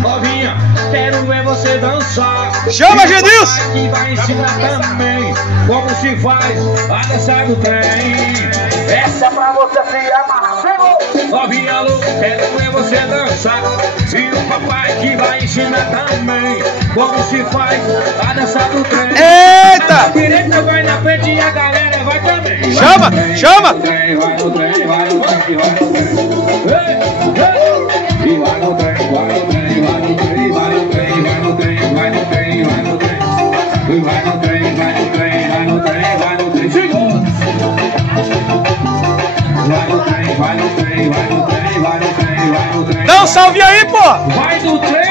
Novinha, quero ver você dançar. Chama, Gedilson! Que vai ensinar também como se faz a dançar do trem. Essa é pra você se amarrar. Novinha louca, quero ver você dançar. E o papai que vai ensinar também como se faz a dançar do trem. Eita! A direita vai na frente e a galera vai também. Chama, chama! Vai no trem, vai no trem, vai no trem. E vai no trem, vai no trem, vai no trem, vai no trem, vai no trem, vai no trem, vai no trem. Vai no trem, vai no trem, vai no trem, vai no trem. Vai no trem, vai no trem, vai no trem, vai no trem, vai no trem. Dá um salve aí, pô! Vai no trem.